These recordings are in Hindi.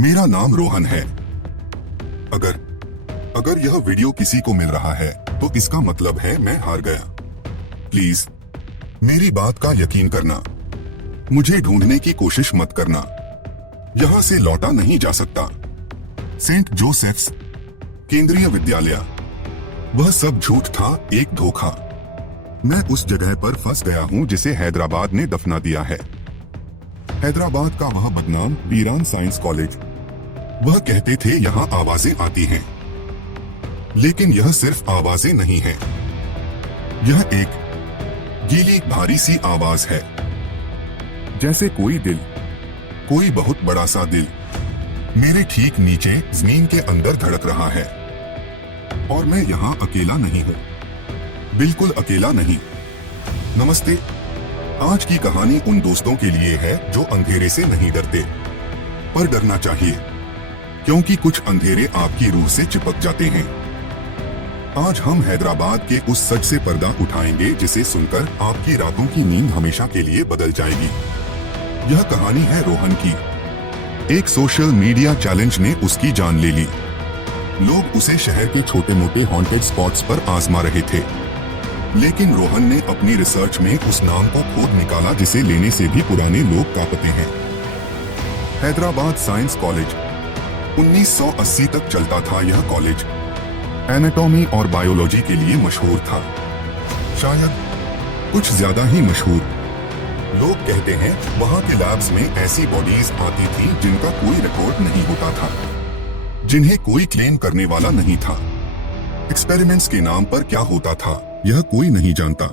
मेरा नाम रोहन है। अगर अगर यह वीडियो किसी को मिल रहा है तो इसका मतलब है मैं हार गया। प्लीज मेरी बात का यकीन करना। मुझे ढूंढने की कोशिश मत करना। यहां से लौटा नहीं जा सकता। सेंट जोसेफ्स केंद्रीय विद्यालय, वह सब झूठ था, एक धोखा। मैं उस जगह पर फंस गया हूं जिसे हैदराबाद ने दफना दिया है। हैदराबाद का वह बदनाम वीरान साइंस कॉलेज। वह कहते थे यहां आवाजें आती हैं, लेकिन यह सिर्फ आवाजें नहीं है। यह एक गीली भारी सी आवाज है, जैसे कोई दिल, कोई बहुत बड़ा सा दिल मेरे ठीक नीचे जमीन के अंदर धड़क रहा है। और मैं यहाँ अकेला नहीं हूँ, बिल्कुल अकेला नहीं। नमस्ते। आज की कहानी उन दोस्तों के लिए है जो अंधेरे से नहीं डरते, पर डरना चाहिए, क्योंकि कुछ अंधेरे आपकी रूह से चिपक जाते हैं। आज हम हैदराबाद के उस सच से पर्दा उठाएंगे जिसे सुनकर आपकी रातों की नींद हमेशा के लिए बदल जाएगी। यह कहानी है रोहन की। एक सोशल मीडिया चैलेंज ने उसकी जान ले ली। लोग उसे शहर के छोटे मोटे हॉन्टेड स्पॉट्स पर आजमा रहे थे, लेकिन रोहन ने अपनी रिसर्च में उस नाम को खोद निकाला जिसे लेने से भी पुराने लोग कांपते हैं। Hyderabad science college. 1980 तक चलता था यह कॉलेज। एनाटॉमी और बायोलॉजी के लिए मशहूर था, शायद कुछ ज्यादा ही मशहूर। लोग कहते हैं वहां के लैब्स में ऐसी बॉडीज आती थी जिनका कोई रिकॉर्ड नहीं होता था, जिन्हें कोई क्लेम करने वाला नहीं था। एक्सपेरिमेंट्स के नाम पर क्या होता था यह कोई नहीं जानता।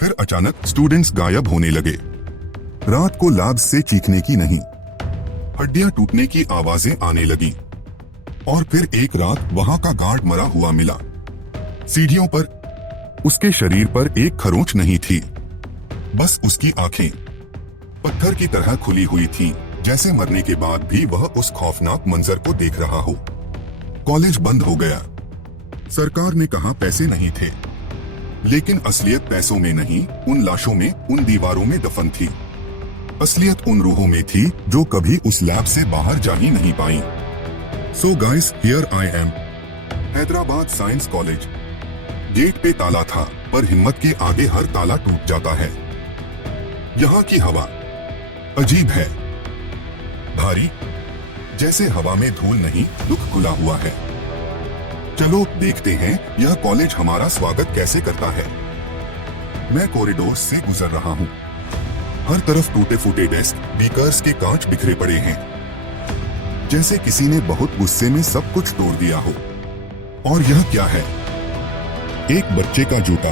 फिर अचानक स्टूडेंट्स गायब होने लगे। रात को लैब्स से चीखने की नहीं, हड्डियां टूटने की आवाजें आने लगी। और फिर एक रात वहां का गार्ड मरा हुआ मिला, सीढ़ियों पर। उसके शरीर पर एक खरोंच नहीं थी, बस उसकी आंखें पत्थर की तरह खुली हुई थीं, जैसे मरने के बाद भी वह उस खौफनाक मंजर को देख रहा हो। कॉलेज बंद हो गया। सरकार ने कहा पैसे नहीं थे, लेकिन असलियत पैसों में नहीं, उन लाशों में, उन दीवारों में दफन थी। असलियत उन रूहों में थी जो कभी उस लैब से बाहर जा ही नहीं पाई। So guys, here I am. Hyderabad science college. Gate पे ताला था, पर हिम्मत के आगे हर ताला टूट जाता है। यहाँ की हवा अजीब है, भारी, जैसे हवा में धूल नहीं, दुख घुला हुआ है। चलो देखते हैं यह कॉलेज हमारा स्वागत कैसे करता है। मैं कॉरिडोर से गुजर रहा हूँ। हर तरफ टूटे फूटे डेस्क, बीकर्स के कांच बिखरे पड़े हैं, जैसे किसी ने बहुत गुस्से में सब कुछ तोड़ दिया हो। और यह क्या है? एक बच्चे का जूता,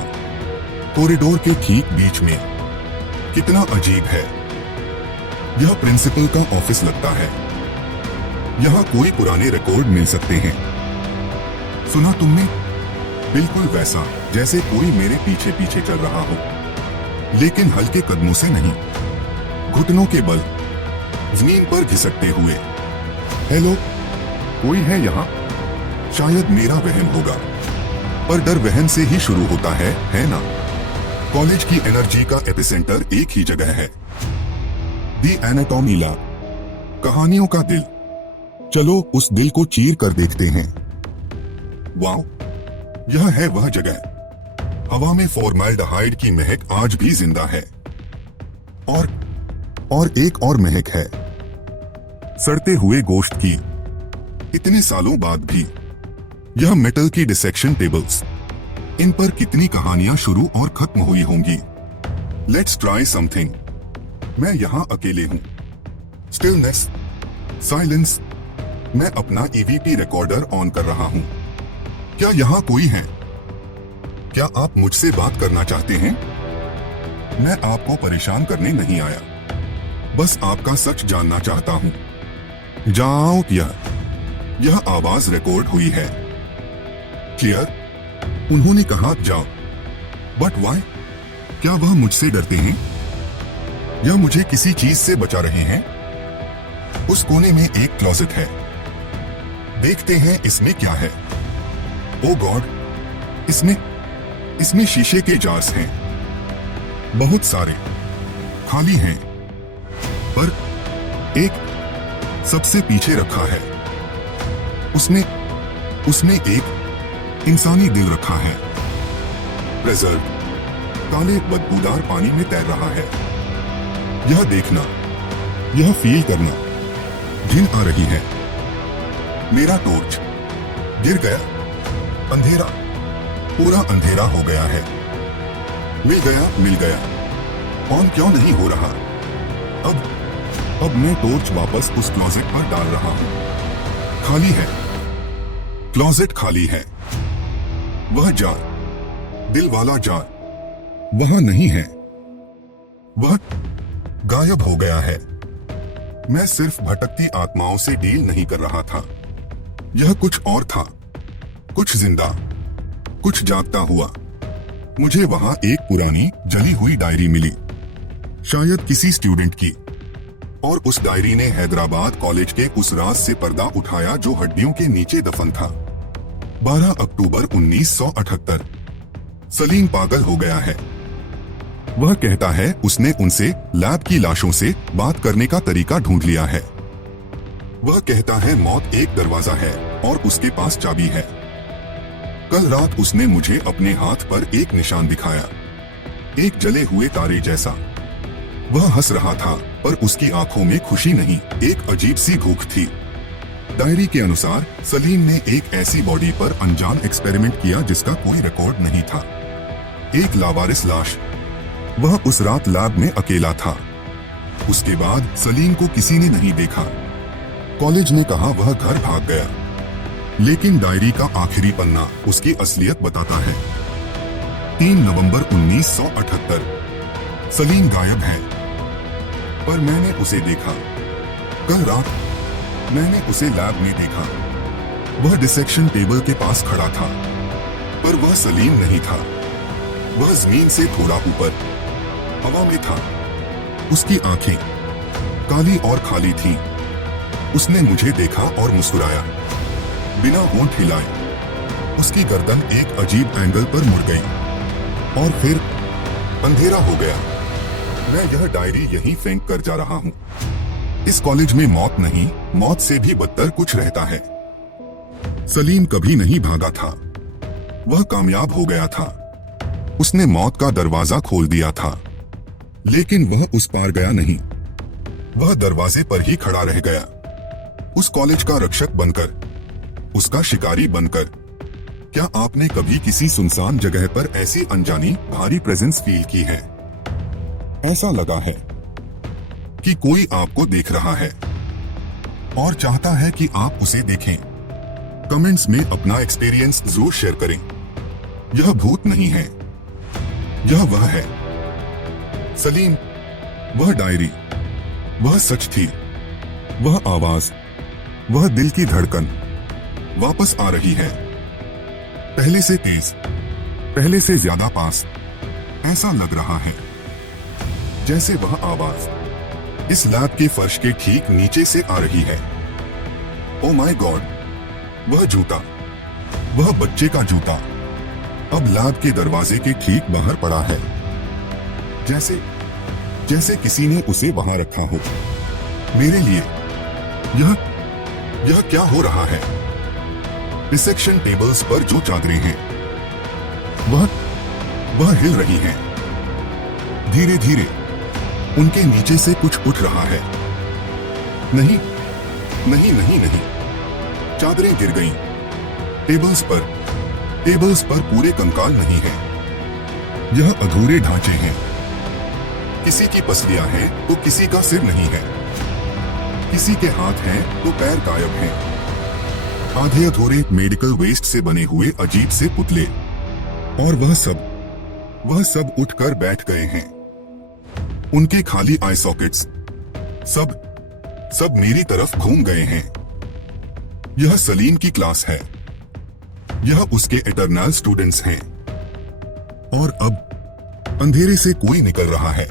कॉरिडोर के ठीक बीच में। कितना अजीब है। यह प्रिंसिपल का ऑफिस लगता है। यहाँ कोई पुराने रिकॉर्ड मिल सकते हैं। सुना तुमने? बिल्कुल वैसा, जैसे कोई मेरे पीछे पीछे चल रहा हो, लेकिन हल्के कदमों से नहीं, घुटनों के बल, जमीन पर घिसकते हुए। हेलो, कोई है यहाँ? शायद मेरा वहम होगा, पर डर वहम से ही शुरू होता है ना? कॉलेज की एनर्जी का एपिसेंटर एक ही जगह है, दी एनाटॉमी लैब, कहानियों का दिल। चलो उस दिल को चीर कर देखते हैं। वाओ, यह है वह जगह। हवा में फॉर्मल्डिहाइड की महक आज भी जिंदा है। और एक और महक है, सड़ते हुए गोश्त की। इतने सालों बाद भी। यह मेटल की डिसेक्शन टेबल्स, इन पर कितनी कहानियां शुरू और खत्म हुई होंगी। Let's try something. मैं यहाँ अकेले हूँ। Stillness, silence. मैं अपना ईवीपी रिकॉर्डर ऑन कर रहा हूँ। क्या यहाँ कोई है? क्या आप मुझसे बात करना चाहते हैं? मैं आपको परेशान करने नहीं आया, बस आपका सच जानना चाहता हूँ। जाओ। यह आवाज रिकॉर्ड हुई है। क्लियर? उन्होंने कहा जाओ। But why? क्या वह मुझसे डरते हैं या मुझे किसी चीज से बचा रहे हैं? उस कोने में एक क्लोजेट है। देखते हैं इसमें क्या है। ओ गॉड, इसमें शीशे के जार्स हैं, बहुत सारे, खाली हैं, पर सबसे पीछे रखा है। उसने एक इंसानी दिल रखा है। रिजल्ट काले बदबूदार पानी में तैर रहा है। यह देखना, यह फील करना, घिन आ रही है। मेरा टॉर्च गिर गया। अंधेरा, पूरा अंधेरा हो गया है। मिल गया। ऑन क्यों नहीं हो रहा? अब मैं टॉर्च वापस उस क्लोजेट पर डाल रहा हूं। खाली है, क्लोजेट खाली है। वह जार, दिल वाला जार, वहां नहीं है। वह गायब हो गया है। मैं सिर्फ भटकती आत्माओं से डील नहीं कर रहा था। यह कुछ और था, कुछ जिंदा, कुछ जागता हुआ। मुझे वहां एक पुरानी जली हुई डायरी मिली, शायद किसी स्टूडेंट की, और उस डायरी ने हैदराबाद कॉलेज के उस राज से पर्दा उठाया जो हड्डियों के नीचे दफन था। 12 अक्टूबर 1978। सलीम पागल हो गया है। वह कहता है उसने उनसे लैब की लाशों से बात करने का तरीका ढूंढ लिया है। वह कहता है मौत एक दरवाजा है और उसके पास चाबी है। कल रात उसने मुझे अपने हाथ पर एक निशान दिखाया, एक जले हुए तारे जैसा। वह हंस रहा था, पर उसकी आंखों में खुशी नहीं, एक अजीब सी भूख थी। डायरी के अनुसार सलीम ने एक ऐसी बॉडी पर अनजान एक्सपेरिमेंट किया जिसका कोई रिकॉर्ड नहीं था। एक लावारिस लाश। वह उस रात लैब में अकेला था। उसके बाद सलीम को किसी ने नहीं देखा। कॉलेज ने कहा वह घर भाग गया, लेकिन डायरी का आखिरी पन्ना उसकी असलियत बताता है। 3 नवंबर 1978। सलीम गायब है, पर मैंने उसे देखा। कल रात मैंने उसे लैब में देखा। वह डिसेक्शन टेबल के पास खड़ा था, पर वह सलीम नहीं था। वह जमीन से थोड़ा ऊपर हवा में था। उसकी आंखें काली और खाली थीं। उसने मुझे देखा और मुस्कुराया, बिना होंठ हिलाए। उसकी गर्दन एक अजीब एंगल पर मुड़ गई, और फिर अंधेरा हो गया। मैं यह डायरी यहीं फेंक कर जा रहा हूं। इस कॉलेज में मौत नहीं, मौत से भी बदतर कुछ रहता है। सलीम कभी नहीं भागा था। वह कामयाब हो गया था। उसने मौत का दरवाजा खोल दिया था, लेकिन वह उस पार गया नहीं। वह दरवाजे पर ही खड़ा रह गया, उस कॉलेज का रक्षक बनकर, उसका शिकारी बनकर। क्या आपने कभी किसी सुनसान जगह पर ऐसी अनजानी भारी प्रेजेंस फील की है? ऐसा लगा है कि कोई आपको देख रहा है और चाहता है कि आप उसे देखें। कमेंट्स में अपना एक्सपीरियंस जरूर शेयर करें। यह भूत नहीं है, यह वह है। सलीम, वह डायरी, वह सच थी। वह आवाज, वह दिल की धड़कन वापस आ रही है। पहले से तेज, पहले से ज्यादा पास। ऐसा लग रहा है जैसे वह आवाज इस लैब के फर्श के ठीक नीचे से आ रही है। ओ माय गॉड, वह जूता, वह बच्चे का जूता अब लैब के दरवाजे के ठीक बाहर पड़ा है, जैसे किसी ने उसे वहां रखा हो मेरे लिए। यह क्या हो रहा है? डिसेक्शन टेबल्स पर जो चादरें हैं, वह हिल रही हैं। धीरे धीरे उनके नीचे से कुछ उठ रहा है। नहीं, चादरें गिर गईं। टेबल्स पर पूरे कंकाल नहीं है। यह अधूरे ढांचे हैं। किसी की पसलियां हैं तो किसी का सिर नहीं है। किसी के हाथ हैं तो पैर गायब हैं। आधे अधूरे मेडिकल वेस्ट से बने हुए अजीब से पुतले, और वह सब उठकर बैठ गए हैं। उनके खाली आई सॉकेट्स सब मेरी तरफ घूम गए हैं। यह सलीम की क्लास है। यह उसके इटरनल स्टूडेंट्स हैं। और अब अंधेरे से कोई निकल रहा है,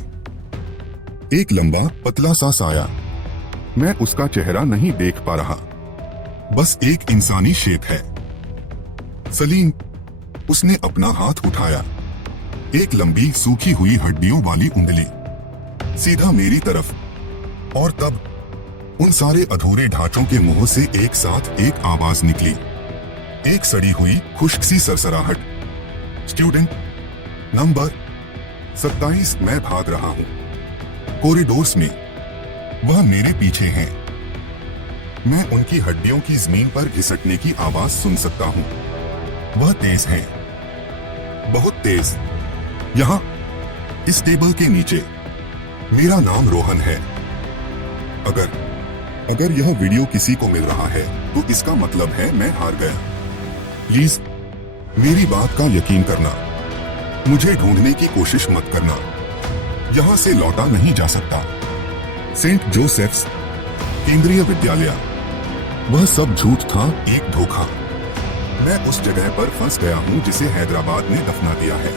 एक लंबा पतला सा साया। मैं उसका चेहरा नहीं देख पा रहा, बस एक इंसानी शेप है। सलीम, उसने अपना हाथ उठाया, एक लंबी सूखी हुई हड्डियों वाली उंगली, सीधा मेरी तरफ। और उन सारे अधूरे ढांचों के मुंह से एक साथ एक आवाज निकली, एक सड़ी हुई खुश्क सी सरसराहट। स्टूडेंट नंबर 27, मैं भाग रहा हूं। कॉरिडोर्स में वह मेरे पीछे हैं। मैं उनकी हड्डियों की जमीन पर घिसटने की आवाज सुन सकता हूं। वह तेज है, बहुत तेज। यहां इस टेबल के नीचे मेरा नाम रोहन है। अगर यह वीडियो किसी को मिल रहा है तो इसका मतलब है मैं हार गया। प्लीज मेरी बात का यकीन करना। मुझे ढूंढने की कोशिश मत करना। यहां से लौटा नहीं जा सकता। सेंट जोसेफ्स केंद्रीय विद्यालय, वह सब झूठ था, एक धोखा। मैं उस जगह पर फंस गया हूं जिसे हैदराबाद ने दफना दिया है।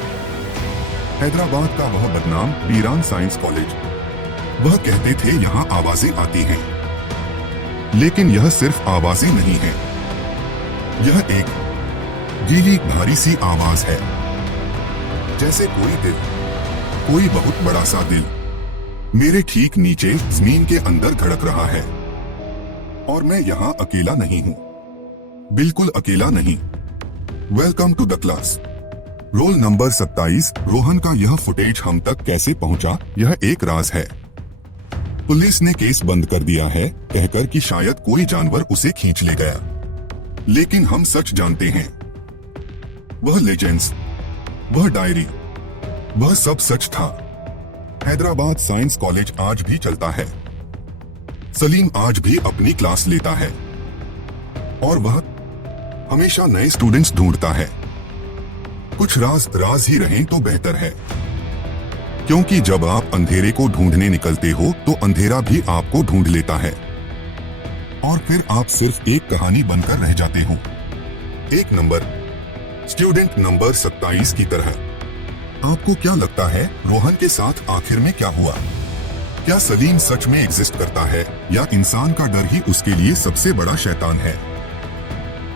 हैदराबाद का वह बदनाम वीरान साइंस कॉलेज। वह कहते थे यहां आवाजें आती हैं, लेकिन यह सिर्फ आवाजें नहीं है। यह एक गीली भारी सी आवाज है, जैसे कोई दिल, कोई बहुत बड़ा सा दिल मेरे ठीक नीचे जमीन के अंदर धड़क रहा है। और मैं यहाँ अकेला नहीं हूँ, बिल्कुल अकेला नहीं। Welcome to the class. Roll number 27। Rohan का यह फुटेज हम तक कैसे पहुंचा, यह एक राज है। पुलिस ने केस बंद कर दिया है, कहकर कि शायद कोई जानवर उसे खींच ले गया। लेकिन हम सच जानते हैं। वह लेजेंड्स, वह डायरी, वह सब सच था। हैदराबाद साइंस कॉलेज आज भी चलता है। सलीम आज भी अपनी क्लास लेता है और वह हमेशा नए स्टूडेंट्स ढूंढता है। कुछ राज ही रहें तो बेहतर है, क्योंकि जब आप अंधेरे को ढूंढने निकलते हो तो अंधेरा भी आपको ढूंढ लेता है और फिर आप सिर्फ एक कहानी बनकर रह जाते हो। एक नंबर, स्टूडेंट नंबर 27 की तरह। आपको क्या लगता है रोहन के साथ आखिर में क्या हुआ? क्या सलीम सच में एग्जिस्ट करता है या इंसान का डर ही उसके लिए सबसे बड़ा शैतान है?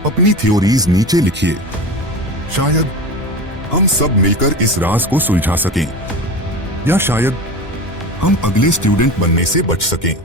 अपनी थ्योरीज नीचे लिखिए। शायद हम सब मिलकर इस राज को सुलझा सकें, या शायद हम अगले स्टूडेंट बनने से बच सकें।